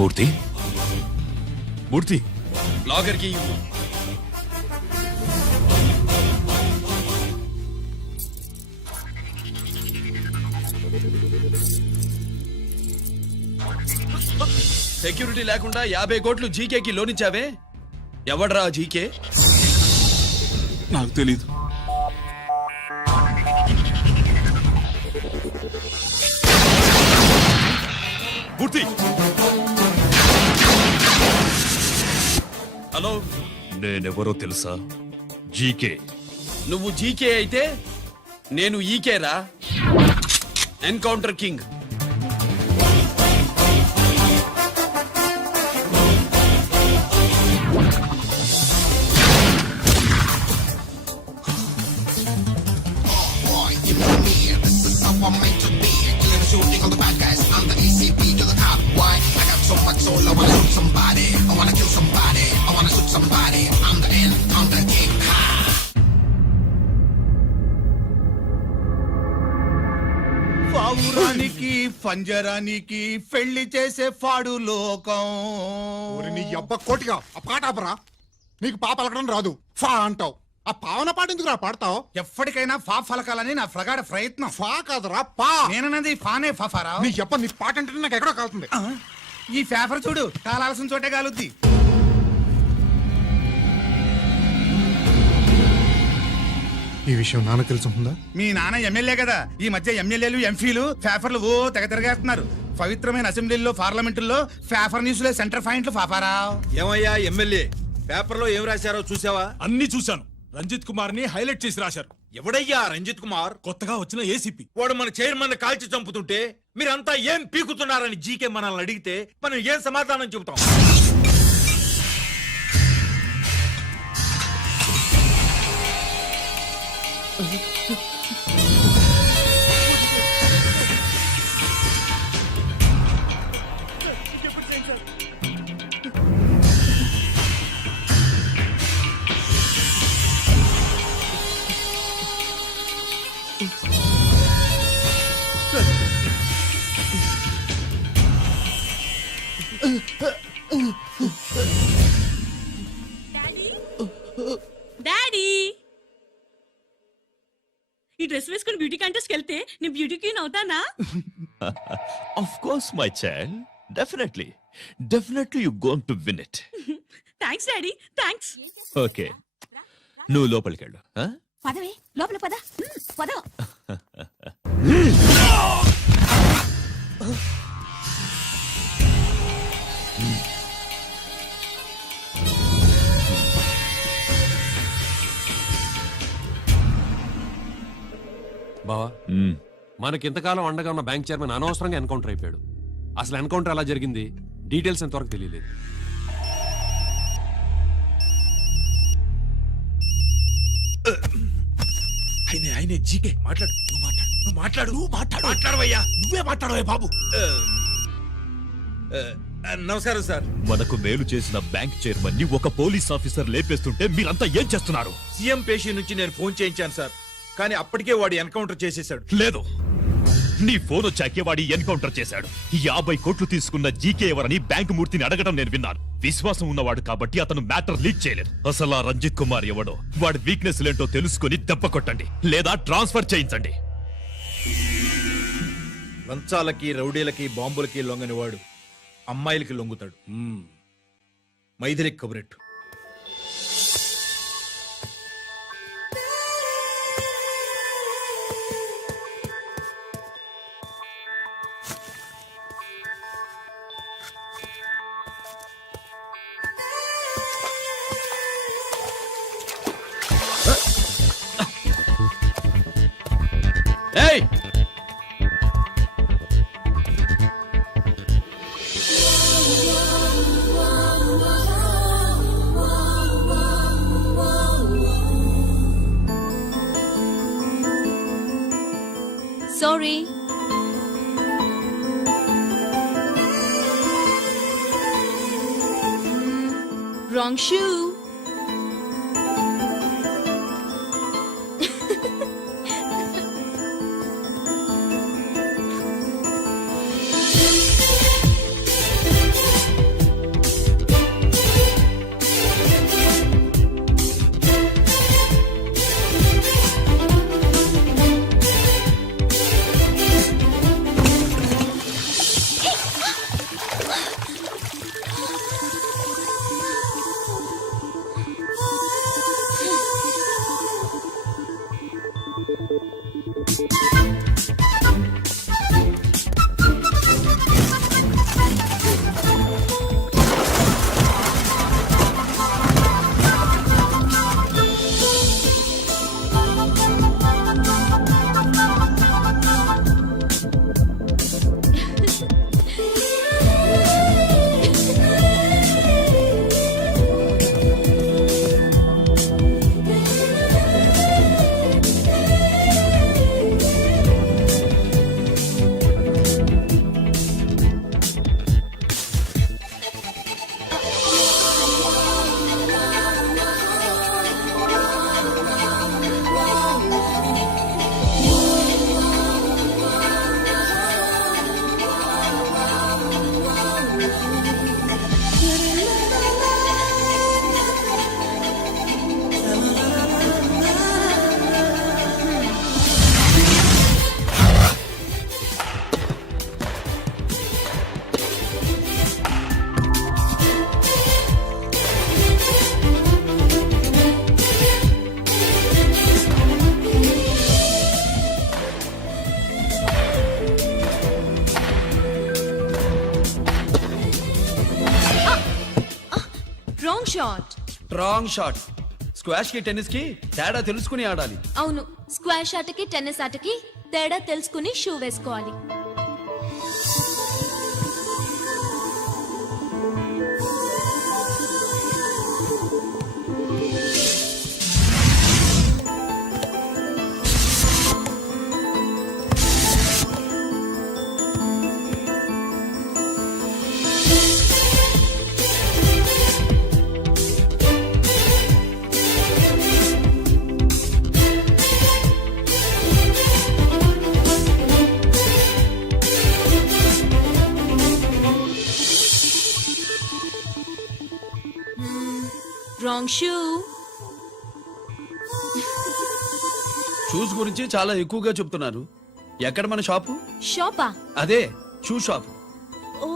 మూర్తి మూర్తి logger కి security లేకుండా 50 కోట్లు జీకేకి లోన్ ఇచ్చావే, ఎవడ్రా జీకే? నాకు తెలీదు. మూర్తి, హలో, నేనెవరో తెలుసా? జీకే. నువ్వు జీకే అయితే నేను ఈకే రా, encounter king. Shooting all the bad guys, I'm the ACP to the top. Why? I got so much soul, I wanna shoot somebody. I wanna kill somebody. I wanna shoot somebody. I'm the end, I'm the king. పావురానికి పంజరానికి పెళ్లి చేసే ఫాడు లోకం. నీ అబ్బ కోటిగా ఆ పాట ఆపరా. నీకు పాప పలకడం రాదు, ఫా అంటావు. ఆ పావన పాట ఎందుకు రా పాడతావు? ఎప్పటికైనా ఫా ఫలకాలని నా ప్రగాఢ ప్రయత్నం. ఫా కాదురా పా. నేనన్నది ఫానే ఫాఫారా. నీ చెప్ప నీ పాట అంటే నాకు ఎక్కడో కాలుతుంది. ఈ పేపర్ చూడు, కాలాల్సిన చోటే కాలుద్ది. ఈ విషయం నాన్న తెలుసుందా? మీ నాన్న ఎమ్మెల్యే కదా, ఈ మధ్య ఎమ్మెల్యేలు ఎంపీలు పేపర్లు ఓ తెగ తిరగేస్తున్నారు. పవిత్రమైన అసెంబ్లీల్లో పార్లమెంటుల్లో పేపర్ న్యూస్ లో సెంటర్ పాయింట్లు ఫాఫారా. ఏమయ్యా ఎమ్మెల్యే, పేపర్లో ఏం రాశారో చూసావా? అన్ని చూశాను. రంజిత్ కుమార్ ని హైలైట్ చేసి రాశారు. ఎవడయ్యా రంజిత్ కుమార్? కొత్తగా వచ్చిన ఏసీపీ. వాడు మన చైర్మన్ కాల్చి చంపుతుంటే మీరంతా ఏం పీకుతున్నారని జీకే మనల్ని అడిగితే మనం ఏం సమాధానం చెబుతాం? డాడీ, ఈ డ్రెస్ వేసుకుని బ్యూటీ కాంటెస్ట్ వెళ్తే నేను బ్యూటీ క్వీన్ అవుతానా? Of course my child, definitely you going to win it. Thanks daddy, thanks. Okay, నువ్వు లోపలికి వెళ్ళు. పదవే, లోపల పద. పద. బావా, మనకింతకాలం అండగా ఉన్న బ్యాంక్ చైర్మన్ అనవసరంగా ఎన్కౌంటర్ అయిపోయాడు. అసలు ఎన్కౌంటర్ ఎలా జరిగింది, డీటెయిల్స్ ఎంతవరకు తెలియలేదు. ఆయనే జీకే. మాట్లాడు, మాట్లాడవయ్యా. నువ్వే మాట్లాడవే బాబు. నమస్కారం సార్. మనకు మేలు చేసిన బ్యాంక్ చైర్మన్ ని ఒక పోలీస్ ఆఫీసర్ లేపేస్తుంటే మీరంతా ఏం చేస్తున్నారు? సీఎం పేషీ నుంచి నేను ఫోన్ చేయించాను సార్, కానీ అప్పటికే వాడు ఎన్కౌంటర్ చేసేశాడు. లేదు, నీ ఫోన్ వచ్చాకే వాడి ఎన్కౌంటర్ చేశాడు. 50 కోట్లు తీసుకున్న జీకే ఎవరని బ్యాంకు మూర్తిని అడగడం నేను విన్నాను. విశ్వాసం ఉన్నవాడు కాబట్టి అతను మ్యాటర్ లీక్ చేయలేదు. అసలు ఆ రంజిత్ కుమార్ ఎవడో, వాడి వీక్నెస్ లేంటో తెలుసుకుని దెబ్బ కొట్టండి, లేదా ట్రాన్స్ఫర్ చేయించండి. లంచాలకి, రౌడీలకి, బాంబులకి లొంగని వాడు అమ్మాయిలకి లొంగుతాడు. మైథిలికి కబురెట్టు. ఏయ్, sorry. Wrong shoe. Shot. Wrong shot. Squash కి టెన్నిస్ కి తేడా తెలుసుకుని ఆడాలి. అవును, స్క్వాష్ ఆటకి టెన్నిస్ ఆటకి తేడా తెలుసుకుని షూ వేసుకోవాలి. Wrong shoe. షూస్ గురించి చాలా ఎక్కువగా చెప్తున్నారు. ఎక్కడ మన షాపు? షాపా? అదే షూ షాప్. ఓ.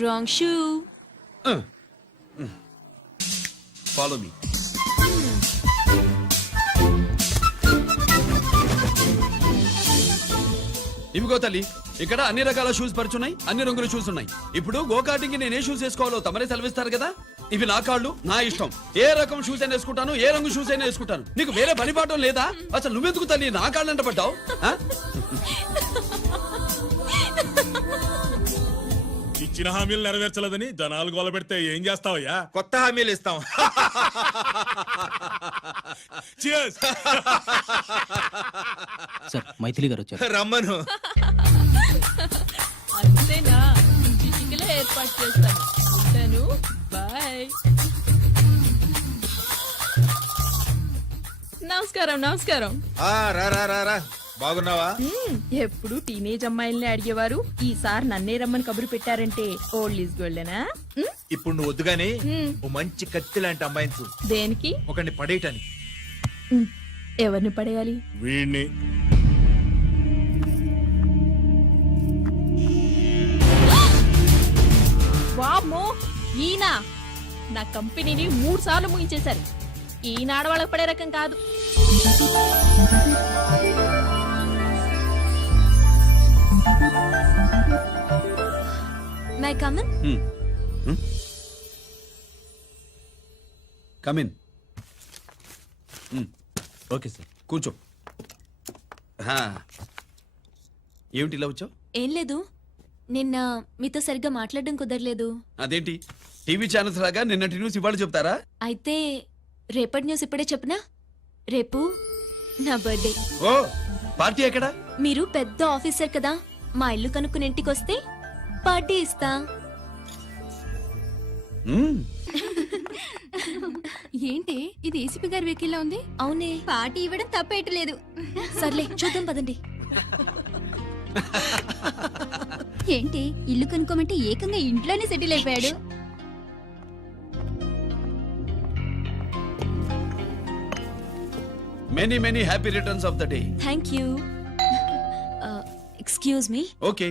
Wrong shoe. Follow me. ఇవిగో తల్లి, ఇక్కడ అన్ని రకాల షూస్ పరుచున్నాయి, అన్ని రంగుల షూస్ ఉన్నాయి. ఇప్పుడు గోకార్టింగ్ కి నేను ఏ షూస్ వేసుకోవాలో తమరే సెలవిస్తారు కదా. ఇవి నా కాళ్ళు, నా ఇష్టం. ఏ రకం షూస్ అయినా వేసుకుంటాను, ఏ రంగు షూస్ అయినా వేసుకుంటాను. నీకు వేరే పని పాఠం లేదా? అసలు నువ్వెందుకు తల్లి నా కాళ్ళు అంట పడ్డావు? ఇచ్చిన హామీలు నెరవేర్చలేదని జనాలు గోల పెడితే ఏం చేస్తావయ్యా? కొత్త హామీలు ఇస్తాం. Cheers. సార్ మైథిలి గారు వచ్చారు. రమ్మను. అంతేనా? చిటికలో ఏర్పాటు చేస్తాను. ఉంటాను. బాయ్. నమస్కారం. నమస్కారం. రా రా రా రా. బాగున్నావా? ఎప్పుడు టీనేజ్ అమ్మాయిల్ని అడిగేవారు, ఈసారి నన్నే రమ్మని కబురు పెట్టారంటే ఓల్డ్ ఈజ్ గోల్డెనా? ఇప్పుడు నువ్వు వద్దుగానే ఓ మంచి కత్తి లాంటి అమ్మాయిని చూ. దేనికి? ఒకరిని పడేయటానికి. ఎవరిని పడేయాలి? వీణ్ణి. వామ్మో, ఈయన నా కంపెనీని 3 సార్లు ముగించేశారు. ఈయన ఆడవాళ్ళకి పడే రకం కాదు. May I come in? Come in. Okay sir. కూర్చో. ఏమిటి ఇలా వచ్చావు? ఏం లేదు, నిన్న మీతో సరిగ్గా మాట్లాడడం కుదరలేదు. అదేంటి టీవీ ఛానల్స్ లాగా నిన్నటి న్యూస్ ఇవాళ చెప్తారా? అయితే రేపటి న్యూస్ ఇప్పుడే చెప్పనా? రేపు నా బర్త్డే. ఓ, పార్టీ ఎక్కడా? మీరు పెద్ద ఆఫీసర్ కదా, మా ఇల్లు కనుక్కుని ఇంటికి వస్తే పార్టీ ఇస్తా. ఏంటి ఇది? ఏసీపీ గారి వెహికల్లా ఉంది. అవునే, పార్టీ ఇవ్వడం తప్పేయట్లేదు. సర్లే చూద్దాం పదండి. ఏంటి ఇల్లు కనుక్కోమంటే ఏకంగా ఇంట్లోనే సెటిల్ అయిపోయాడు. Many many happy returns of the day. Thank you. Excuse me. Okay.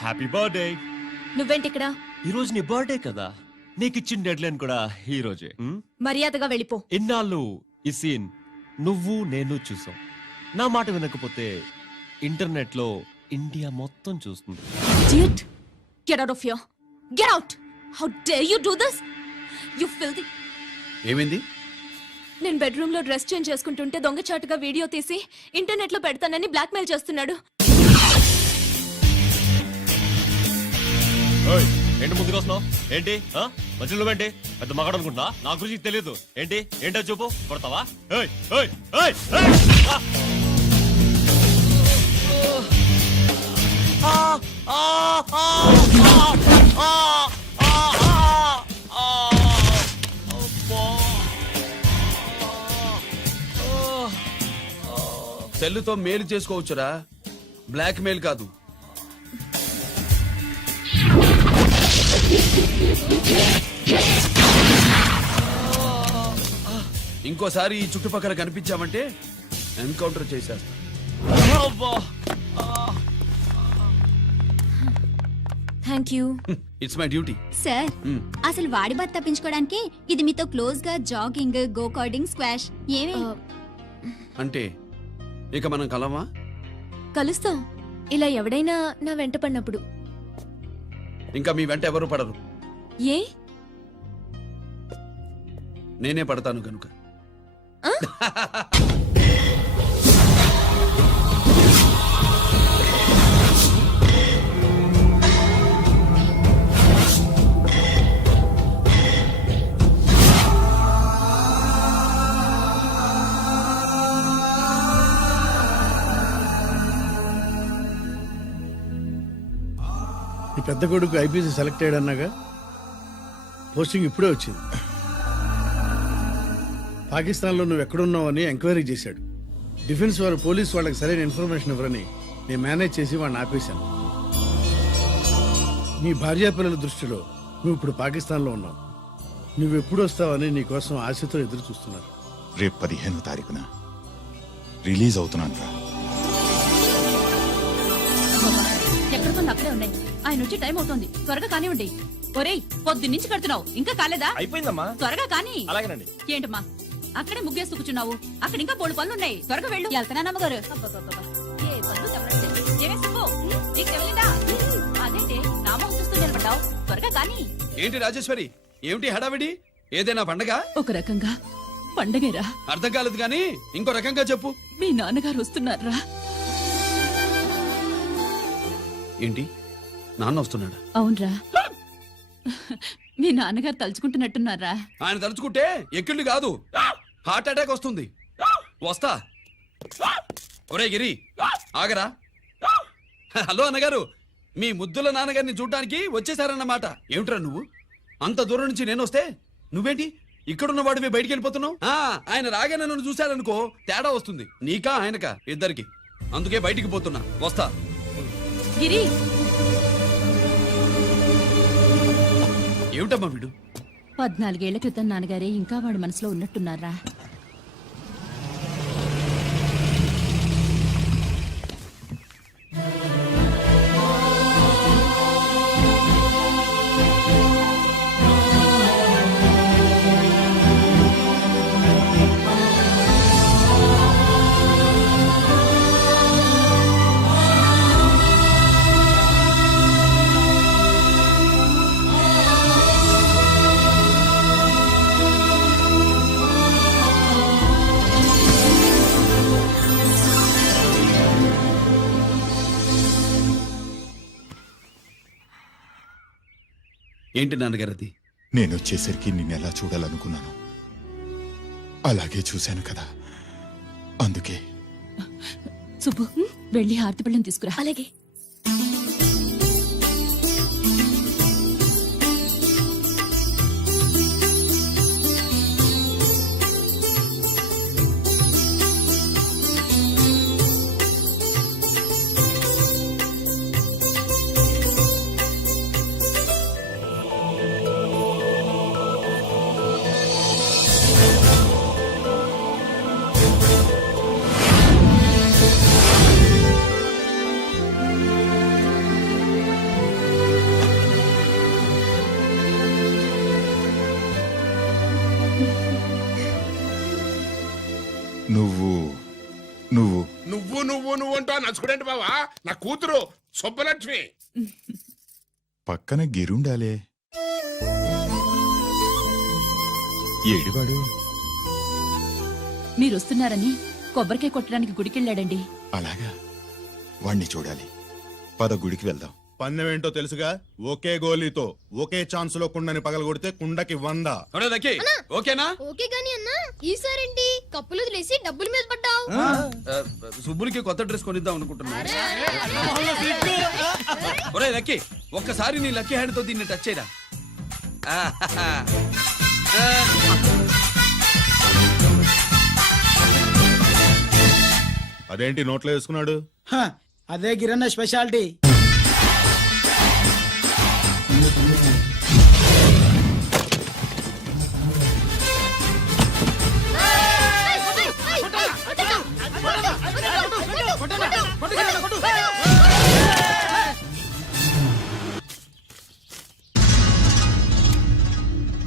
Happy birthday. నువ్వేంటి ఇక్కడ? ఈ రోజు నీ బర్త్డే కదా, నీకు ఇచ్చిన డెడ్ లైన్ కూడా ఈ రోజే. మర్యాదగా వెళ్ళిపో. ఇన్నాళ్ళు ఈ సీన్ నువ్వు నేను చూసాం. నా మాట వినకపోతే ఇంటర్నెట్ లో ఇండియా మొత్తం చూస్తుంది. Idiot! Get out of here! Get out! How dare you do this? You filthy! ఏమైంది? నేను బెడ్రూమ్ లో డ్రెస్ చేంజ్ చేసుకుంటుంటే దొంగచాటుగా వీడియో తీసి ఇంటర్నెట్ లో పెడతానని బ్లాక్మెయిల్ చేస్తున్నాడు. ఏంటి ముందుకు వస్తున్నావు? ఏంటి మధ్యలో ఏంటి? పెద్ద మగాడు అనుకుంటున్నా? నా గురించి తెలియదు ఏంటి? ఏంటో చూపు. కొడతావా? ఏయ్, ఏయ్, ఏయ్, ఏయ్! అబ్బా! సెల్లుతో మేలు చేసుకోవచ్చురా, బ్లాక్ మెయిల్ కాదు. ఇంకోసారి ఈ చుట్టుపక్కల కనిపించామంటే ఎన్కౌంటర్ చేసేస్తా. Thank you. It's my duty. Sir, అసలు వాడి బాధ తప్పించుకోవడానికి ఇది మీతో క్లోజ్ గా జాగింగ్, గో కార్డింగ్, స్క్వాష్ ఏమే అంటే ఇక మనం కలవా? కలుస్తాం, ఇలా ఎవడైనా నా వెంట పడినప్పుడు. ఇంకా మీ వెంట ఎవరు పడరు, ఏ? నేనే పడతాను కనుక. ఈ పెద్ద కొడుకు ఐపీసీ సెలెక్ట్ అయ్యాడన్నాగా, పోస్టింగ్ ఇప్పుడే వచ్చింది. పాకిస్తాన్లో నువ్వు ఎక్కడున్నావని ఎంక్వైరీ చేశాడు. డిఫెన్స్ వారు పోలీస్ వాళ్ళకి సరైన ఇన్ఫర్మేషన్ ఇవ్వరని నేను మేనేజ్ చేసి వాడిని ఆపేశాను. నీ భార్యా పిల్లల దృష్టిలో నువ్వు ఇప్పుడు పాకిస్తాన్లో ఉన్నావు. నువ్వు ఎప్పుడు వస్తావని నీ కోసం ఆశతో ఎదురు చూస్తున్నారు. రేపు 15వ తారీఖున రిలీజ్ అవుతున్నాను రా. ఎక్కడికో అక్కడే ఉన్నాయి. ఆయన వచ్చి టైం అవుతోంది, త్వరగా కానివ్వండి. ఒరేయ్, పొద్దున్నుంచి కడుతున్నావు, ఇంకా కాలేదా? అయిపోయిందమ్మా. త్వరగా కానీ. అలాగేనండి. ఏంటమ్మా అక్కడే ముగ్గేస్తూ కూర్చున్నావు? అక్కడ ఇంకా బోడు పనులు ఉన్నాయి, త్వరగా వెళ్ళు. వెళ్తానమ్మగారు. ఏ పనులు తెవలండి? ఏమే సుబ్బు, నీకు తెవలిందా? అదేంటి నామం చూస్తూ నిలబడ్డావు, త్వరగా కానీ. ఏంటి రాజేశ్వరి, ఏమిటి హడావిడి? ఏదైనా పండగ? ఒక రకంగా పండగేరా. అర్థం కాలేదు గాని ఇంకో రకంగా చెప్పు. మీ నాన్నగారు వస్తున్నారా? ఏంటి, నాన్న వస్తున్నాడా? అవునరా, మీ నాన్నగారు తలుచుకుంటున్నట్టున్నారా? ఆయన తలుచుకుంటే ఎక్కిళ్ళు కాదు, హార్ట్ అటాక్ వస్తుంది. వస్తా. ఒరే గిరి, ఆగరా. హలో అన్నగారు, మీ ముద్దుల నాన్నగారిని చూడ్డానికి వచ్చేసారన్నమాట. ఏమిట్రా నువ్వు, అంత దూరం నుంచి నేను వస్తే నువ్వేంటి ఇక్కడున్న వాడివి బయటికి వెళ్ళిపోతున్నావు? ఆయన రాగానే నన్ను చూశారనుకో తేడా వస్తుంది, నీకా ఆయనకా ఇద్దరికి. అందుకే బయటికి పోతున్నా, వస్తా. గిరి, ఏమిటమ్మా వీడు? 14 ఏళ్ల క్రితం నాన్నగారే ఇంకా వాడి మనసులో ఉన్నట్టున్నారా? ఏంటి నాన్నగారు అది? నేను వచ్చేసరికి నిన్నెలా చూడాలనుకున్నాను అలాగే చూశాను కదా, అందుకే. సుబ్బు, వెళ్ళి హారతి పళ్ళని తీసుకురా. అలాగే. నువ్వు నువ్వు నువ్వు నువ్వు నువ్వు అంటా నచ్చుకునేంటి బావా? నా కూతురు సుబ్బలక్ష్మి. పక్కన గిరుండాలే. ఏడివాడు? మీరు వస్తున్నారని కొబ్బరికాయ కొట్టడానికి గుడికెళ్ళాడండి. అలాగా, వాణ్ణి చూడాలి. పద గుడికి వెళ్దాం. పందెం ఏంటో తెలుసుగా, ఒకే గోలీతో ఒకే ఛాన్స్ లో కుండని పగలగొడితే కుండకి 100. ఓకేనా? ఓకే గాని అన్నా, ఈసారేంటి కప్పులు వదిలేసి డబ్బుల మీద పడ్డావు? సుబ్బులకి కొత్త డ్రెస్ కొనిద్దాం అనుకుంటున్నా. ఒరే లక్కీ, ఒక్కసారి నీ లక్కీ హ్యాండ్ తో దీన్ని టచ్ చేయరా. అదేంటి నోట్లో వేసుకున్నాడు? అదే గిరన్న స్పెషాలిటీ.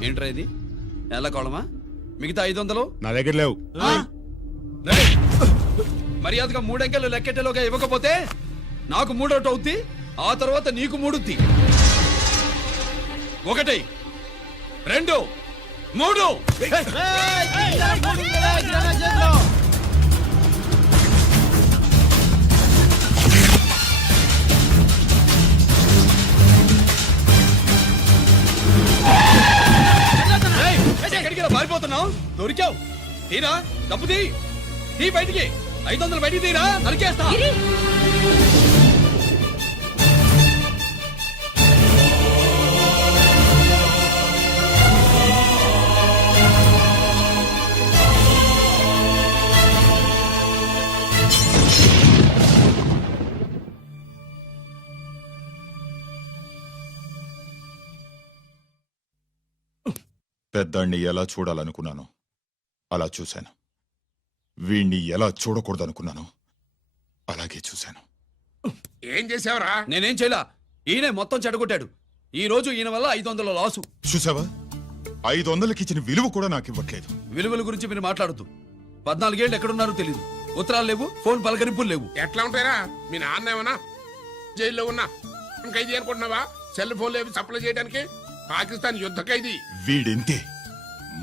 ఏంట్రా ఇది నెల కోళమా? మిగతా 500 నా దగ్గర లేవు. రేయ్! మర్యాదగా 3 అంకెలు లెక్కెట్టేలోగా ఇవ్వకపోతే నాకు 3 అవుద్ది, ఆ తర్వాత నీకు 3. 1 2 3. ఎక్కడికి పారిపోతున్నావు? దొరికావు. తీరా డబ్బు తీ బయటికి. 500 బయటికి తీరా, నరికేస్తా. పెద్దాన్ని ఎలా చూడాలనుకున్నాను అలా చూశాను. వీణ్ణి ఎలా చూడకూడదనుకున్నాను అలాగే చూశాను. ఏం చేసావురా? నేనేం చేయలా, ఈయనే మొత్తం చెడగొట్టాడు. ఈ రోజు ఈయన వల్ల 500 లాసు. చూసావా, 500కి ఇచ్చిన విలువ కూడా నాకు ఇవ్వట్లేదు. విలువల గురించి మీరు మాట్లాడుతూ 14 ఏళ్ళు ఎక్కడున్నారో తెలియదు. ఉత్తరాలు లేవు, ఫోన్ పలకరింపులు లేవు. ఎట్లా ఉంటారా? మీ నాన్న ఏమన్నా జైల్లో ఉన్నా ఖైదీ అనుకుంటున్నావా? సెల్ ఫోన్ లేవు సప్లై చేయడానికి. పాకిస్తాన్ యుద్ధ ఖైదీ. వీడింతే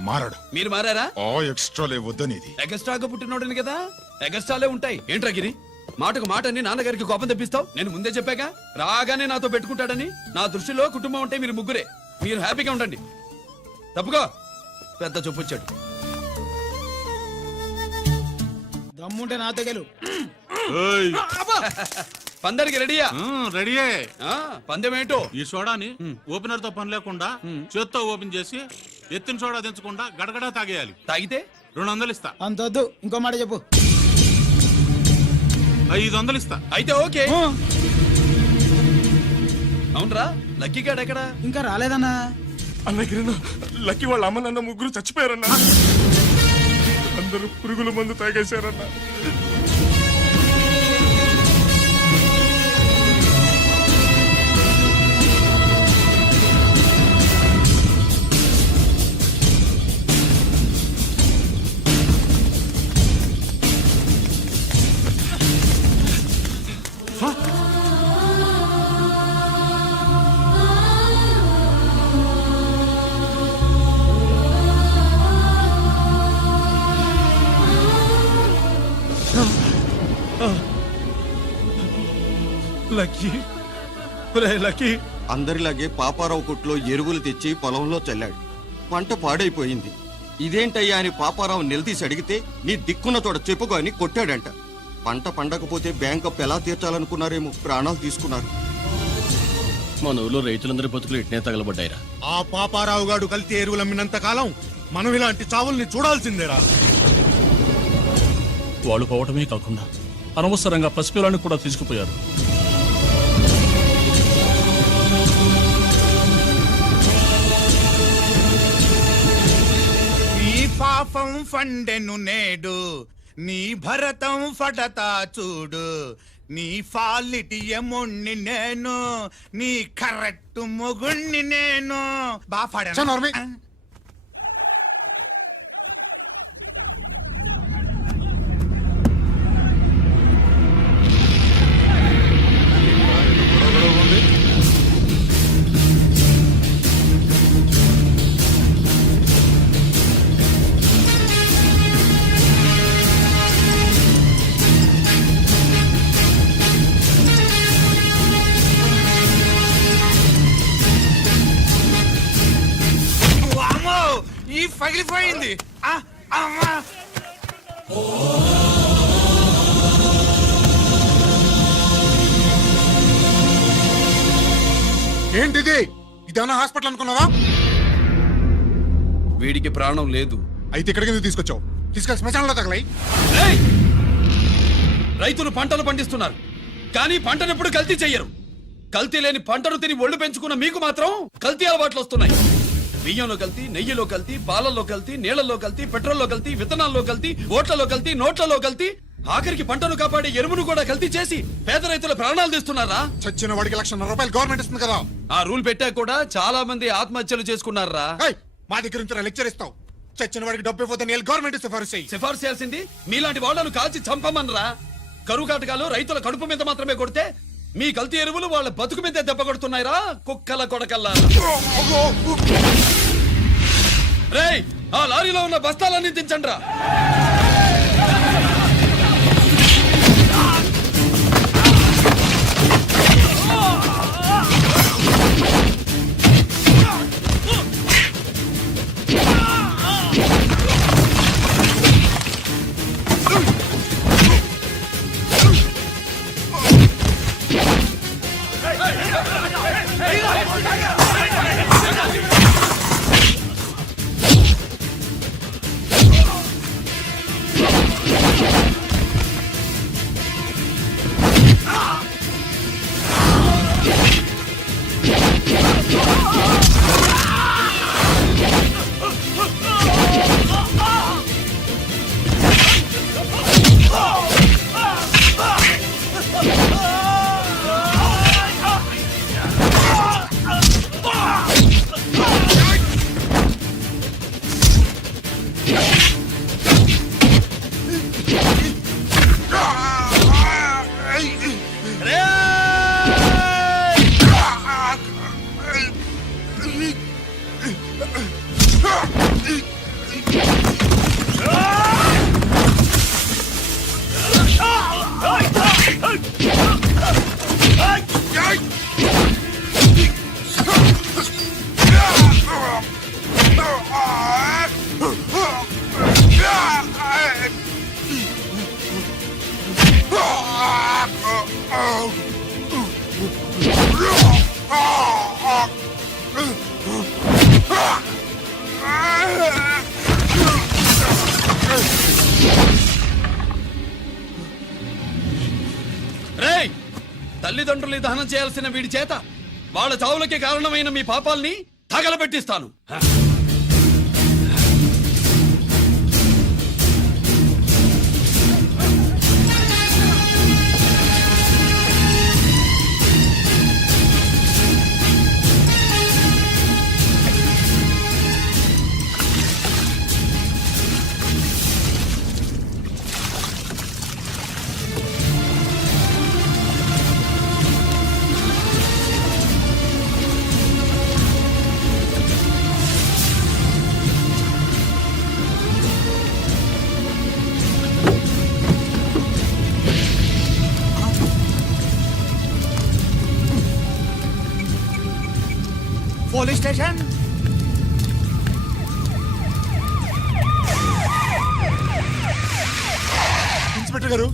మారడు. మీరు మారారా? ఆ ఎక్స్ట్రాలే వద్దనేది. ఎగస్ట్రాగా పుట్టినోడని కదా, ఎగస్ట్రాలే ఉంటాయి. ఏంట్రా గిరి, మాటకు మాట అని నాన్నగారికి కోపం తెప్పిస్తావు? నేను ముందే చెప్పాగా రాగానే నాతో పెట్టుకుంటాడని. నా దృష్టిలో కుటుంబం అంటే మీరు ముగ్గురే. మీరు హ్యాపీగా ఉండండి. తప్పుకో, పెద్ద చొప్పొచ్చాడు. దమ్ముంటే నాతో గెలు. పందరికి రెడీయా? రెడీయే. పందెం ఏంటో? ఈ సోడాని ఓపెనర్ తో పని లేకుండా చేత్తో ఓపెన్ చేసి ఎత్తిన సోడా దించకుండా గడగడా తాగేయాలి. తాగితే 200 ఇస్తా. అంతొద్దు, ఇంకో మాట చెప్పు. 500 ఇస్తా. అయితే ఓకే. అవునరా, లక్కీ గాడు ఎక్కడా? ఇంకా రాలేదన్నా. అన్న కిరణ్, లక్కీ వాళ్ళ అమ్మ నాన్న ముగ్గురు చచ్చిపోయారన్నా. అందరూ పురుగుల మందు తాగేశారన్నా. Lucky, lucky. అందరిలాగే పాపారావు కొట్లో ఎరువులు తెచ్చి పొలంలో చల్లాడు. పంట పాడైపోయింది. ఇదేంటయ్యా అని పాపారావు నిలదీసి అడిగితే నీ దిక్కున్న చోట చెప్పుకో అని కొట్టాడంట. పంట పండకపోతే బ్యాంక్ అప్పు ఎలా తీర్చాలనుకున్నారేమో ప్రాణాలు తీసుకున్నారు. మన ఊళ్ళో రైతులందరి బతుకులు ఇట్నే తగలబడ్డాయిరా. ఆ పాపారావు గాడు కల్తీ ఎరువులు అమ్మినంత కాలం మనం ఇలాంటి చావుల్ని చూడాల్సిందేరా. వాళ్ళు పోవటమే కాకుండా అనవసరంగా పసిపిల్లని కూడా తీసుకుపోయారు. నీ పాపం ఫండెను నేడు, నీ భరతం ఫడతా చూడు. నీ ఫాలిటి ఎముణ్ణి నేను, నీ కరెక్ట్ మొగుణ్ణి నేను. చనోర్మి. ఈ పగిలిపోయింది. అమ్మా, ఏంటిది? ఇదేమన్నా హాస్పిటల్ అనుకున్నావా? వీడికి ప్రాణం లేదు. అయితే ఇక్కడికి ఎందుకు తీసుకొచ్చావు? తీసుకెళ్ళి శ్మశానంలో తగలై. రైతులు పంటలు పండిస్తున్నారు కానీ పంటను ఎప్పుడు కల్తీ చెయ్యరు. కల్తీ లేని పంటను తిని ఒళ్ళు పెంచుకున్న మీకు మాత్రం కల్తీ అలవాట్లు వస్తున్నాయి. బియ్యంలో కల్తీ, నెయ్యిలో కల్తీ, పాలల్లో కల్తీ, నీళ్లలో కల్తీ, పెట్రోల్లో కల్తీ, విత్తనాల్లో కల్తీ, ఓట్లలో కల్తీ, నోట్లలో కల్తీ, ఆఖరికి పంటను కాపాడే ఎరువును కూడా కల్తీ చేసి పేద రైతుల ప్రాణాలు తీస్తున్నారా? చచ్చిన వాడికి ₹1,00,000 గవర్నమెంట్ ఇస్తుంది కదా. ఆ రూల్ పెట్టా కూడా చాలా మంది ఆత్మహత్యలు చేసుకున్నారా? ఏయ్, మా దగ్గర నుంచి లెక్చర్ ఇస్తావు. చచ్చిన వాడికి డబ్బు ఇవ్వతే నేను గవర్నమెంట్ సిఫారసు చెయ్యి. సిఫార్సు చేయాల్సింది మీలాంటి వాళ్ళను కాల్చి చంపమనరా? కరువు కాటకాలు రైతుల కడుపు మీద మాత్రమే కొడితే మీ కల్తీ ఎరువులు వాళ్ళ బతుకు మీద దెబ్బ కొడుతున్నాయిరా కుక్కల కొడకల్లా. రేయ్, ఆ లారీలో ఉన్న బస్తాలన్నీ దించండి రా. రేయ్, తల్లిదండ్రుల్ని దహనం చేయాల్సిన వీడి చేత వాళ్ళ చావులకి కారణమైన మీ పాపాల్ని తగలబెట్టిస్తాను. Police station. ఇన్స్పెక్టర్ గారు,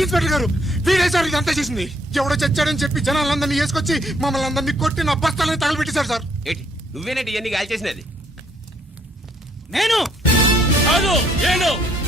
ఇన్స్పెక్టర్ గారు, వీడే సార్ ఇదంతా చేసింది. ఎవడో చచ్చాడని చెప్పి జనాలందరినీ వేసుకొచ్చి మమ్మల్ని అందరినీ కొట్టి నా బస్తాలని తగలబెట్టేశారు సార్. నువ్వేనండి ఇవన్నీ కాల్ చేసినది? నేను